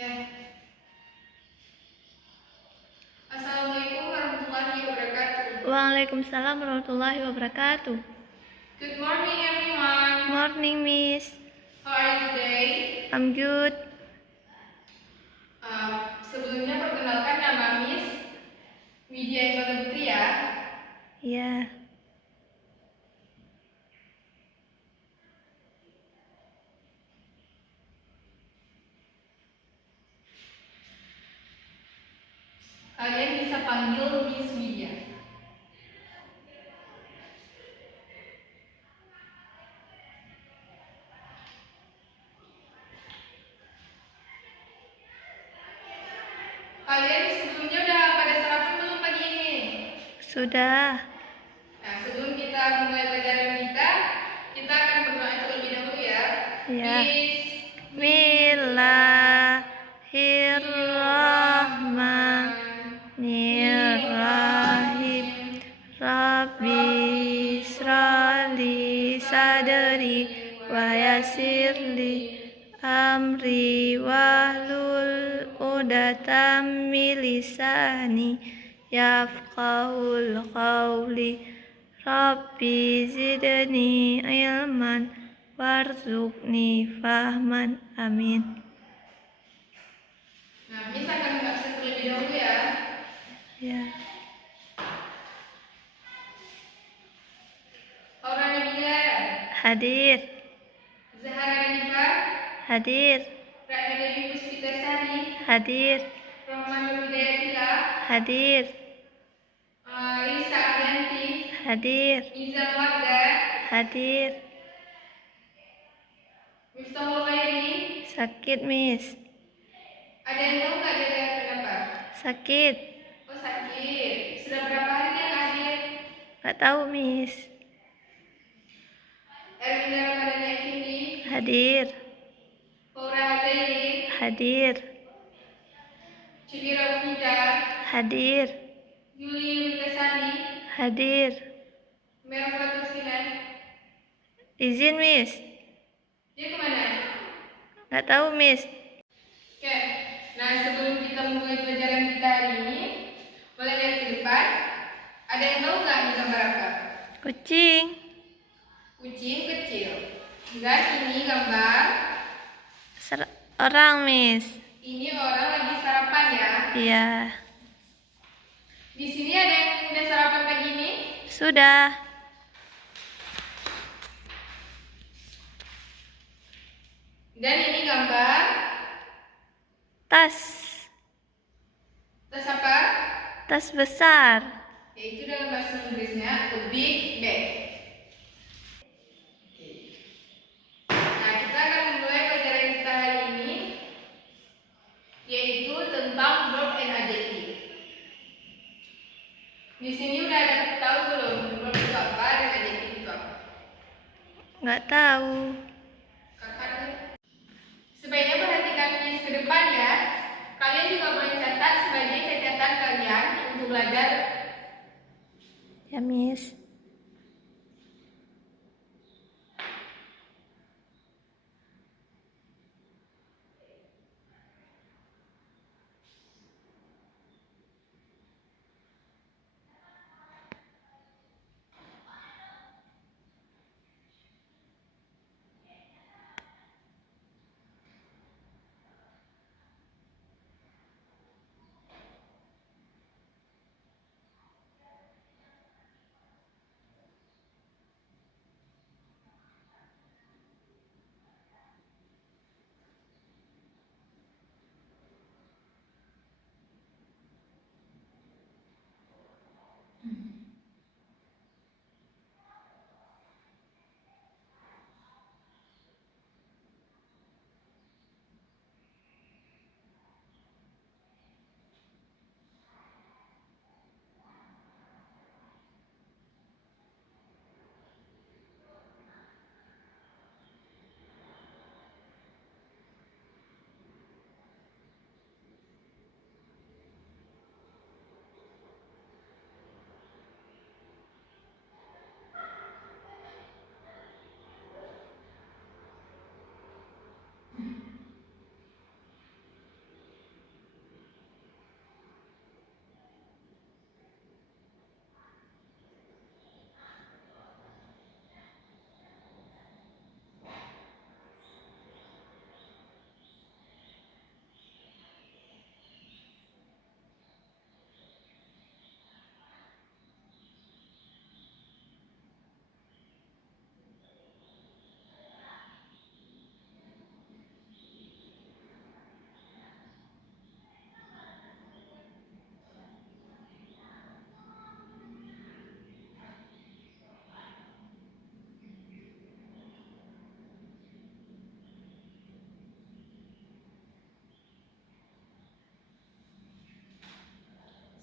Ya. Assalamualaikum warahmatullahi wabarakatuh. Waalaikumsalam warahmatullahi wabarakatuh. Good morning, everyone. Morning, Miss. How are you today? I'm good. Sebelumnya perkenalkan nama Miss Widya Eva Putri ya. Ya. Kalian bisa panggil Miss Widya. Kalian sebelumnya udah pada sarapan belum pagi ini? Sudah. Nah, sebelum kita mulai pelajaran kita akan berdoa terlebih dahulu ya. Ya. Bismillahirrahmanirrahim. Rabbi shrali sadri wa yassirli amri wahlul 'uqdatam min lisani yafqahul qawli. Rabbi zidni ilman warzuqni fahman. Amin. Nah, Miss akan membahas terlebih dahulu ya. Ya. Aura Nabila. Hadir. Zahara Nadifa. Hadir. Ratna Dewi Puspitasari. Hadir. Rohman Nurhidayatila. Hadir. Risa Aryanti. Hadir. Iza Warda. Hadir. Miftahul Khairi. Sakit, Miss. Ada yang tahu nggak dia kenapa? Sakit. Oh, sakit. Sudah berapa hari dia nggak hadir? Gak tahu, Miss. Erwinda Ramadhani Effendi. Hadir. Faura Hazairi. Hadir. Cibira Ufida. Hadir. Yuli Witasari. Hadir. Merah Fatusina. Izin, Miss. Dia kemana? Gak tahu, Miss. Oke. Nah, sebelum kita memulai pelajaran kita hari ini, boleh lihat ke depan. Ada yang tahu nggak ini gambar apa? Kucing. Kucing kecil. Dan ini gambar Orang, Miss. ini orang lagi sarapan ya. Iya. Di sini ada yang udah sarapan pagi ini? Sudah. Dan ini gambar Tas. tas apa? Tas besar. Yaitu dalam bahasa Inggrisnya a big bag. Nah, kita akan memulai pelajaran kita hari ini, yaitu tentang verb and adjective. Di sini udah ada tahu belum verb itu apa dan adjective itu apa? Nggak tahu. Kakak, sebaiknya perhatikan Miss ke depan ya. Kalian juga boleh catat sebagai catatan kalian untuk belajar. Ya, Miss.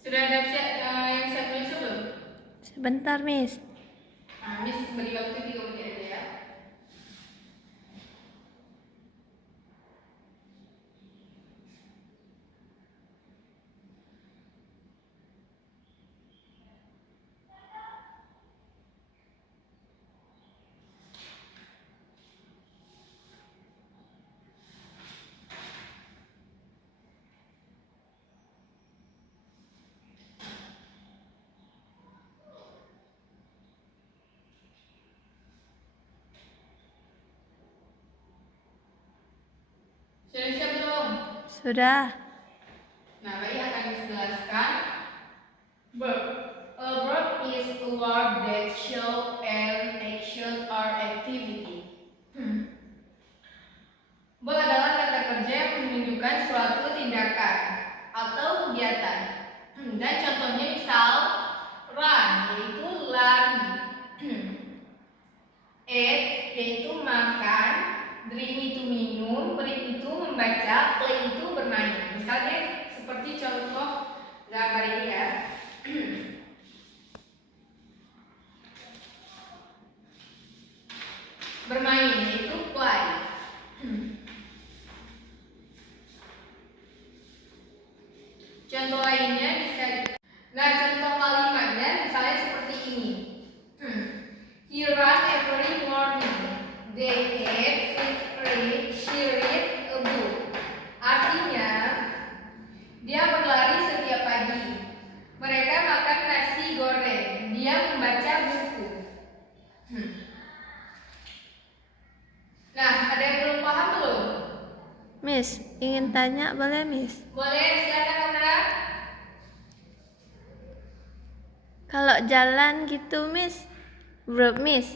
Sudah ada yang siap tulis belum? Sebentar, Miss. Nah, Miss beri waktu 3 menit aja ya. Sudah siap belum? Sudah. Nah, baik akan dijelaskan. Verb. A verb is a word that show an action or activity. Verb adalah kata kerja yang menunjukkan suatu tindakan atau kegiatan. Dan contohnya misal run yaitu lari, eat yaitu makan, drink itu minum, read itu membaca, play itu bermain. Misalnya seperti contoh gambar ini ya. Bermain yaitu play. Contoh lainnya bisa. Nah, contoh kalimatnya misalnya seperti ini. He runs every morning. They eat, read, she read a book. Artinya, dia berlari setiap pagi. Mereka makan nasi goreng. Dia membaca buku. Nah, ada yang belum paham belum? Miss, ingin tanya boleh, Miss? Boleh, silakan Amra. Kalau jalan gitu, Miss. Verb, Miss.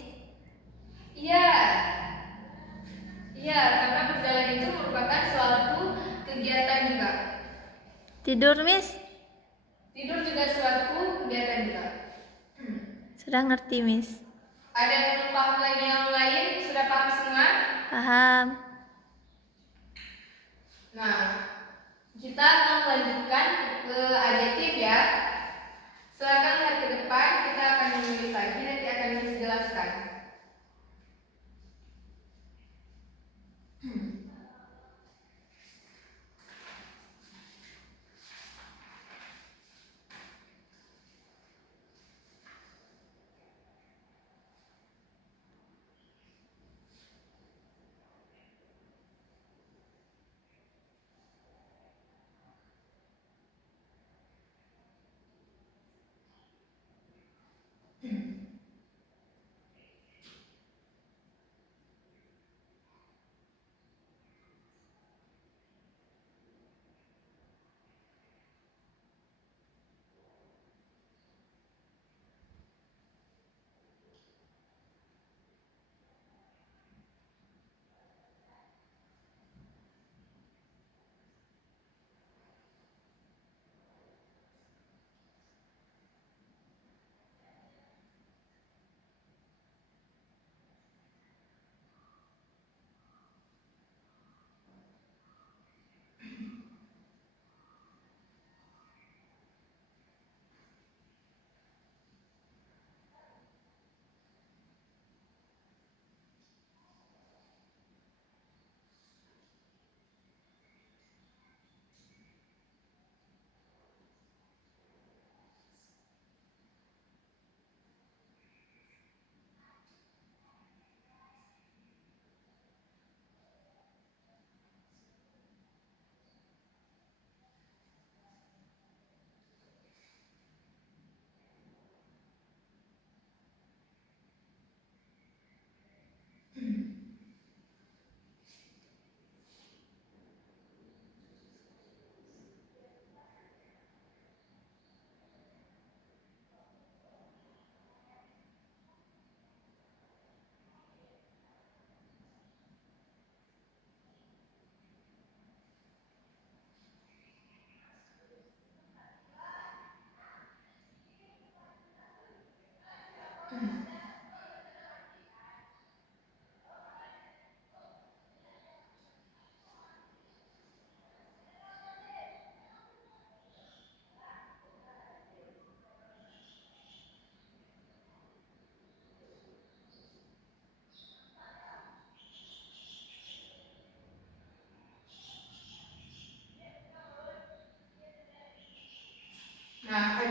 Iya. Iya, karena berjalan itu merupakan suatu kegiatan juga. Tidur, Miss. Tidur juga suatu kegiatan juga. Sudah ngerti, Miss. Ada yang belum paham lagi yang lain? Sudah paham semua? Paham. Nah, kita akan melanjutkan ke adjektif ya. Silakan lihat ke depan, kita akan menulis lagi, nanti akan dijelaskan.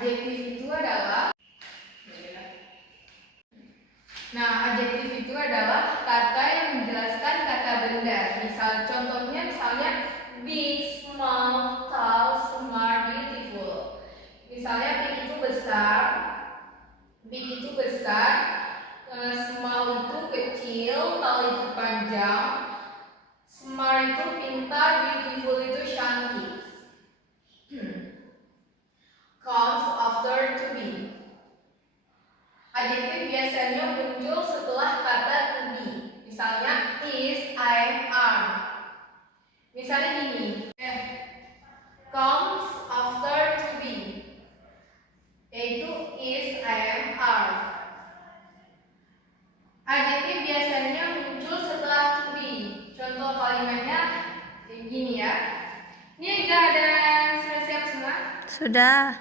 adjektif itu adalah kata yang menjelaskan kata benda. Misalnya big, small, tall, smart, beautiful. Misalnya big itu besar, small itu kecil, tall itu panjang, smart itu pintar, beautiful itu cantik. Comes after to be. Adjektif biasanya muncul setelah kata to be. Misalnya is, I, am. Misalnya gini, comes after to be, yaitu is, I, am, are. Adjektif biasanya muncul setelah to be. Contoh kalimatnya gini ya. Ini sudah siap semua? Sudah.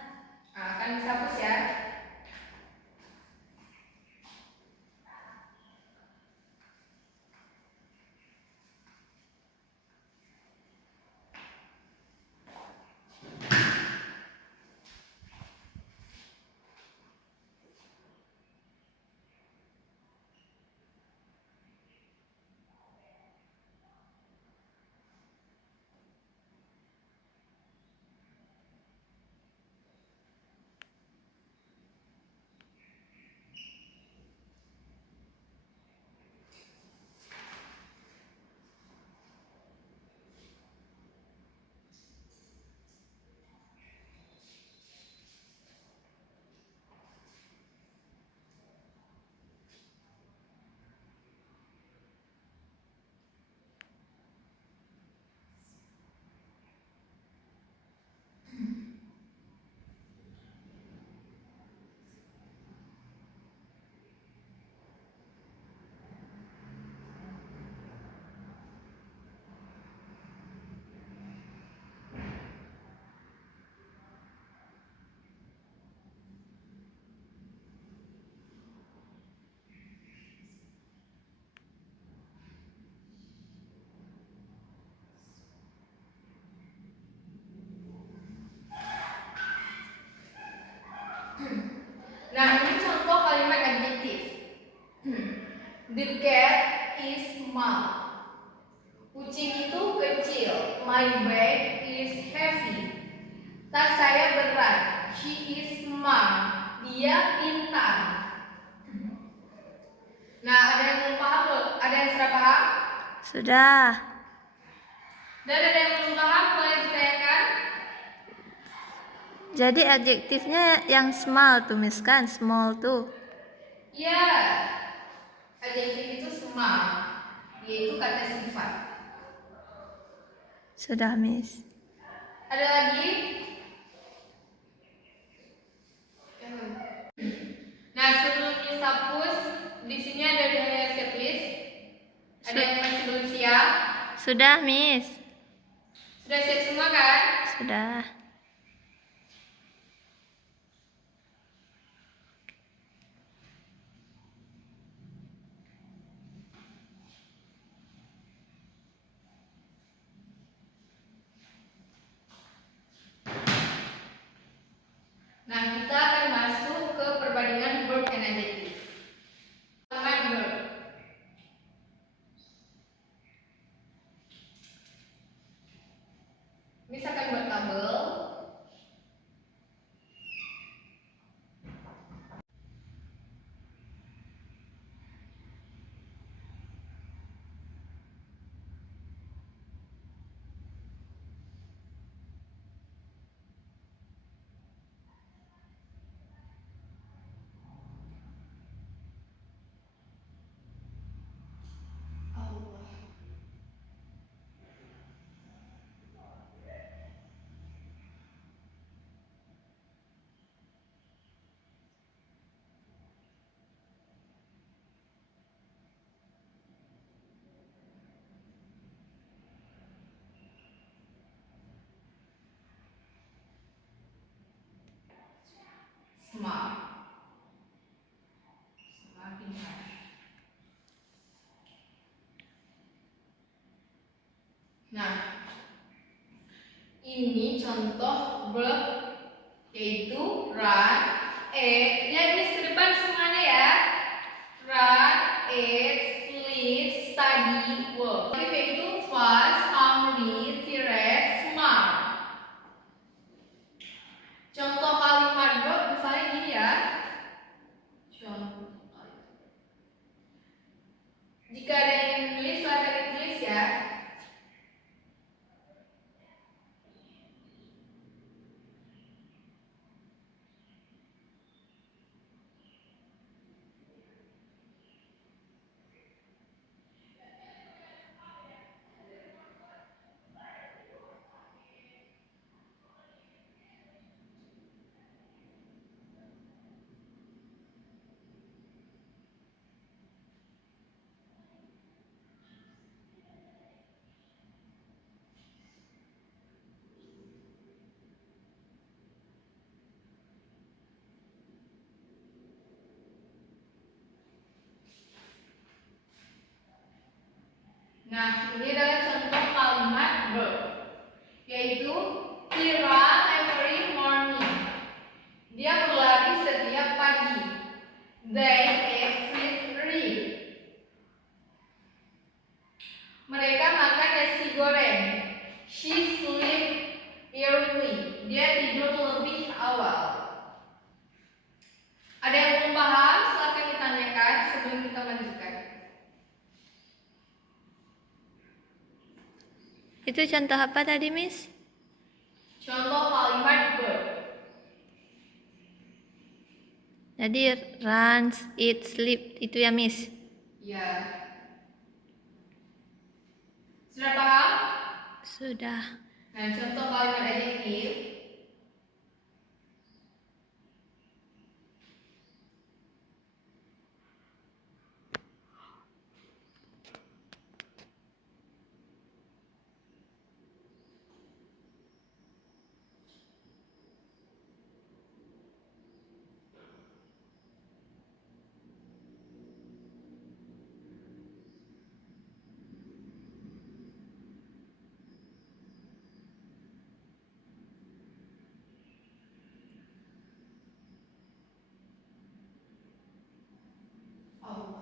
Akan dihapus ya. Nah, ini contoh kalimat adjektif. The cat is small. Kucing itu kecil. My bag is heavy. Tas saya berat. She is smart. Dia pintar. Nah, ada yang belum paham loh? Ada yang sudah paham? Sudah. Dan ada yang belum paham? Boleh ditanyakan? Jadi adjektifnya yang small tuh, Miss, kan? Small tuh. Iya. Adjektif itu small, yaitu kata sifat. Sudah, Miss. Ada lagi? Nah, sebelum dihapus, di sini ada checklist. Ada yang masih belum siap? Sudah, Miss. Sudah siap semua kan? Sudah. Nah, kita akan masuk ke perbandingan verb and adjective. Kalimat verb. Misalkan buat tabel. Smart. Pintar. Nah, ini contoh verb yaitu run, eat. Lihat Miss ke depan semuanya ya. Run, eat, sleep, study, work. Yaitu fast, hungry, tired, smart. Contoh kalimat verb misalnya gini ya. Contoh. Jika ada yang ingin menulis, silahkan ditulis ya. Nah, ini adalah contoh kalimat verb, yaitu he run every morning. Dia berlari setiap pagi. They eat fruit. Mereka makan nasi goreng. She sleep early. Dia tidur lebih awal. Ada yang belum paham? Silakan ditanyakan sebelum kita lanjutkan. Itu contoh apa tadi, Miss? Contoh kalimat verb. Jadi runs, eat, sleep itu ya, Miss? Ya. Sudah paham? Sudah. Nah, contoh kalimat adjektif. Oh.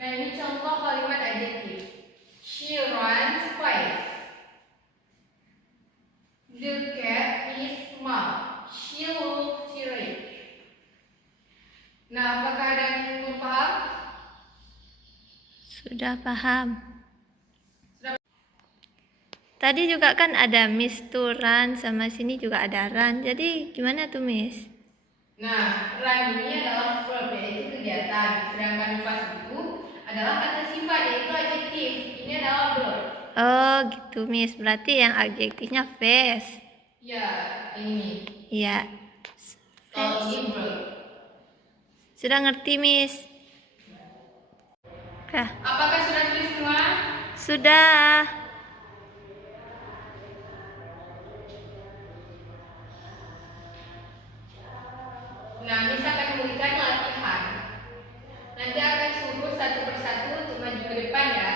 Nah, ini contoh kalimat adjektif. She runs fast. The cat is smart. She looks tired. Nah, apakah ada yang belum paham? Sudah paham. Tadi juga kan ada Miss to run, sama sini juga ada run. Jadi gimana tuh, Miss? Nah, run ini adalah verb, yaitu kegiatan. Sedangkan fast itu adalah kata sifat, yaitu adjektif. Ini adalah verb. Oh gitu, Miss. Berarti yang adjektifnya fast. Ya, ini. Iya. Kalau Fast. ini verb. Sudah ngerti, Miss? Kah? Apakah sudah tulis semua? Sudah. Nah, Miss akan memberikan latihan. Nanti akan suruh satu persatu untuk maju ke depan ya.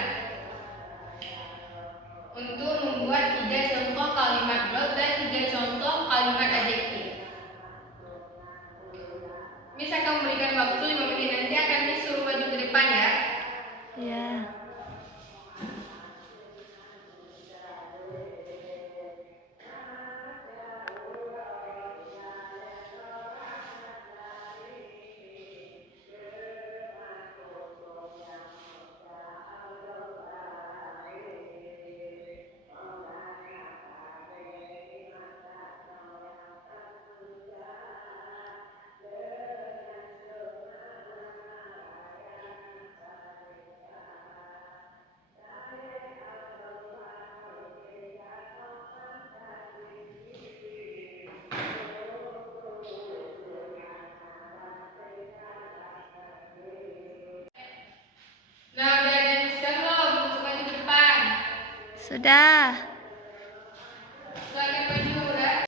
Untuk membuat 3 contoh kalimat verb dan 3 contoh kalimat adjektif. Miss akan memberikan waktu 5 menit, nanti akan Miss suruh maju ke depan ya. Ya. Sudah. Pakai baju udah.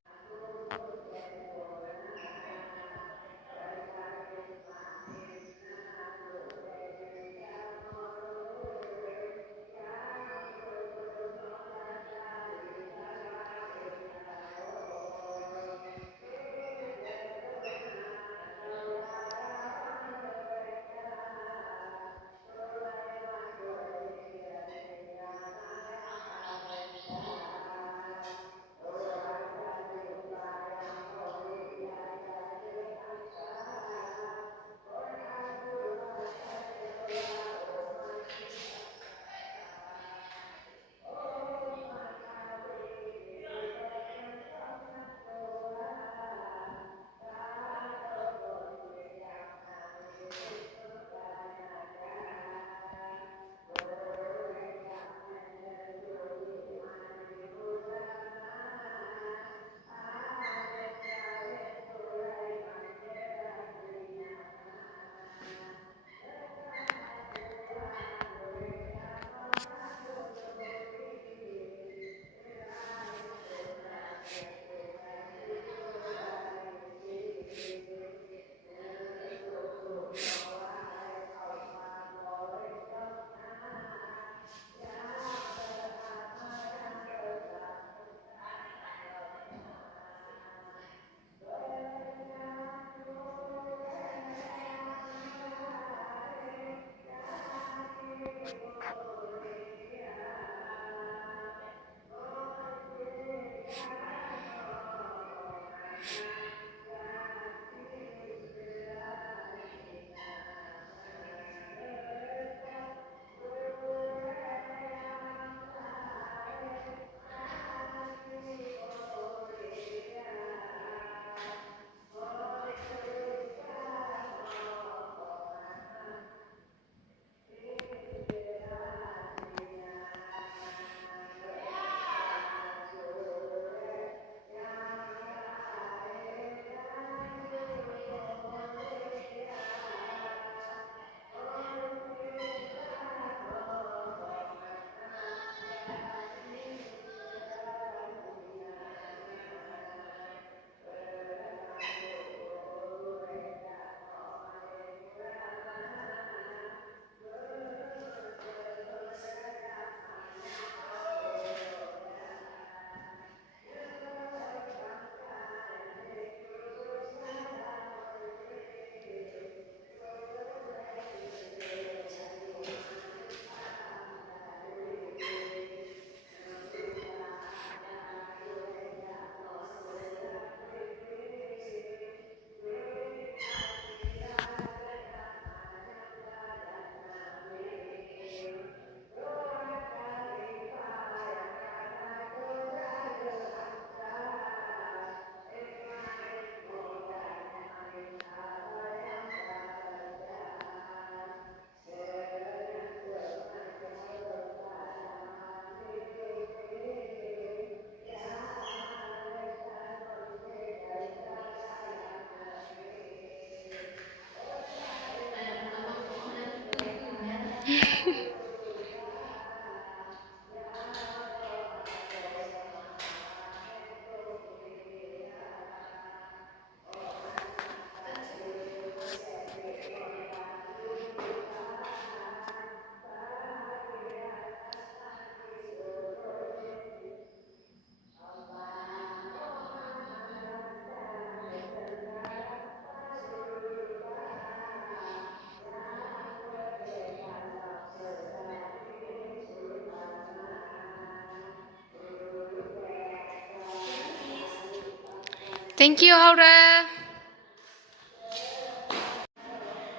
Thank you, Aura.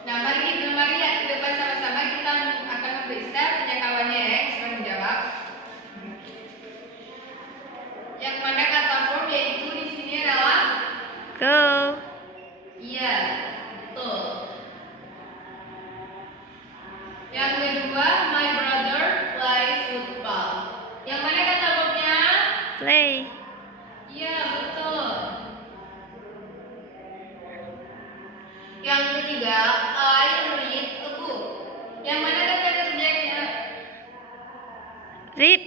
Nah, mari lihat ke depan sama-sama, kita akan memeriksa penjangkauannya ya, yang sudah menjawab. Yang mana kata from yaitu di sini adalah Go. iya, betul. Yang kedua, my brother plays football. Yang mana kata verbnya? Play. Iya, betul. Yang ketiga, I read a book. Yang mana kata kerjanya? Read.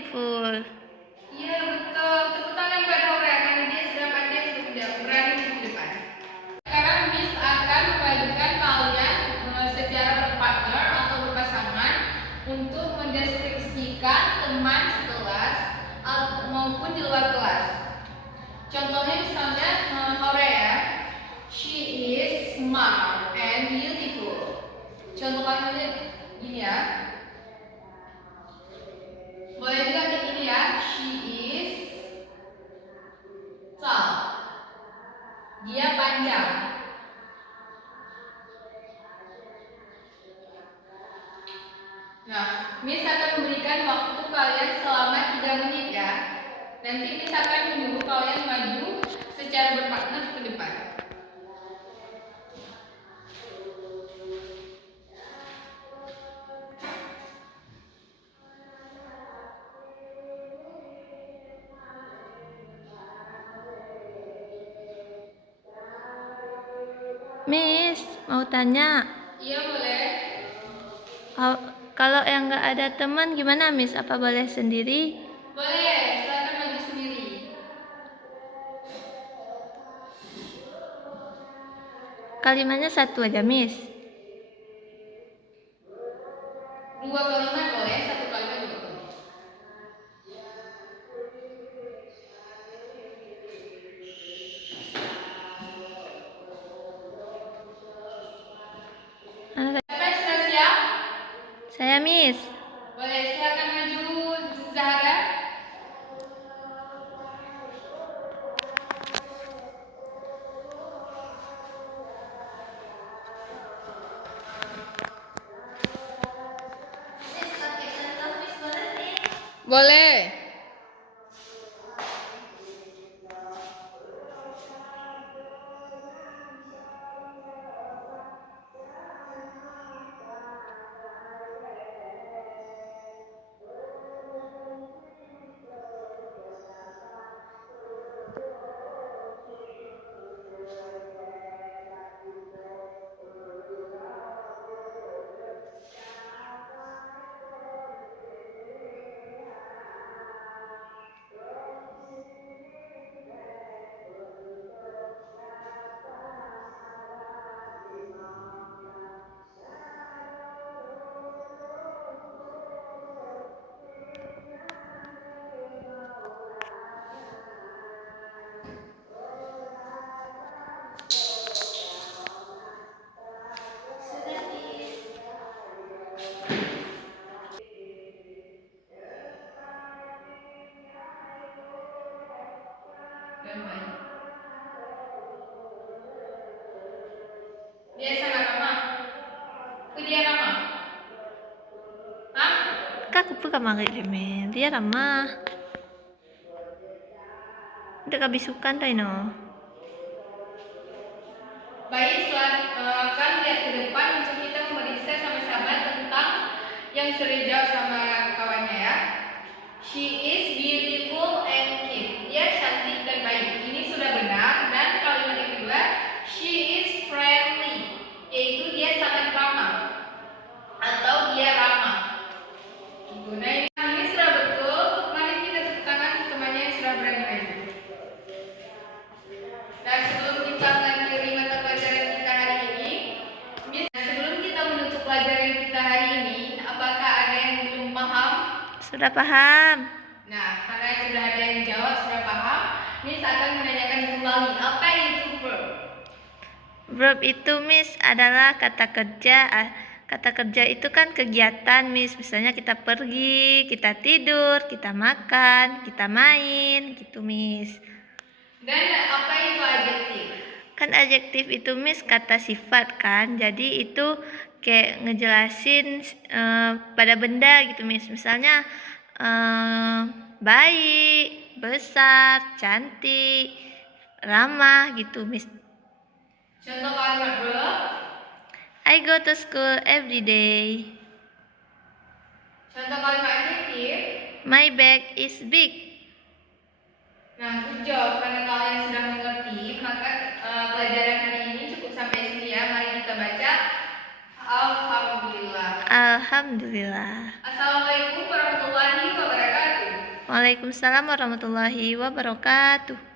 beautiful. Iya betul, tepuk tangan buat Aura karena dia sudah pandai untuk berani di depan. Sekarang Miss akan membagikan kalian secara berpartner atau berpasangan untuk mendeskripsikan teman sekelas maupun di luar kelas. Contohnya misalnya Aura ya, she is smart and beautiful. Contoh kalimatnya gini ya. Boleh juga kayak gini ya, she is tall. Dia panjang. Nah, Miss akan memberikan waktu kalian selama 3 menit ya. Nanti Miss akan menyuruh kalian maju secara berpartner ke depan. Miss, mau tanya, Iya boleh. kalau yang nggak ada teman gimana Miss? Apa boleh sendiri? Boleh, silakan maju sendiri. Kalimatnya satu aja Miss. 2 kalimat boleh, 1 kalimat juga boleh. Siapa yang sudah siap? Saya Miss. Boleh, silakan maju Zahra. Boleh. Dia sangat ramah. Itu dia ramah. Hah? Kak Marilyn, dia ramah. Udah kabisukan tayo no. Baik, akan lihat ke depan untuk kita memeriksa sama-sama tentang yang sudah dijawab sama kawannya ya. She is beautiful and cute. Dia cantik dan baik. Ini sudah benar. Dan kalimat yang kedua, she is friendly, yaitu dia sangat ramah atau dia ramah. Gitu. Nah ini sudah betul. Mari kita tepuk tangan untuk temannya yang sudah berani maju. Nah sebelum kita mengakhiri mata pelajaran kita hari ini, sebelum kita menutup pelajaran kita hari ini, apakah ada yang belum paham? Sudah paham. Nah, karena sudah ada yang jawab, sudah paham, Miss akan menanyakan kembali, apa itu verb? Verb itu Miss adalah kata kerja. Kata kerja itu kan kegiatan Miss. Misalnya kita pergi, kita tidur, kita makan, kita main, gitu Miss. Dan apa itu adjektif? Kan adjektif itu Miss kata sifat kan. Jadi itu kayak ngejelasin pada benda gitu Miss. Misalnya baik, besar, cantik, ramah gitu Miss. Contoh kalimat verb? I go to school every day. Contoh kalimat adjektif? My bag is big. Nah, good job. Karena kalian sudah mengerti, maka pelajaran hari ini cukup sampai sini ya. Mari kita baca. Alhamdulillah. Alhamdulillah. Assalamualaikum warahmatullahi wabarakatuh. Waalaikumsalam warahmatullahi wabarakatuh.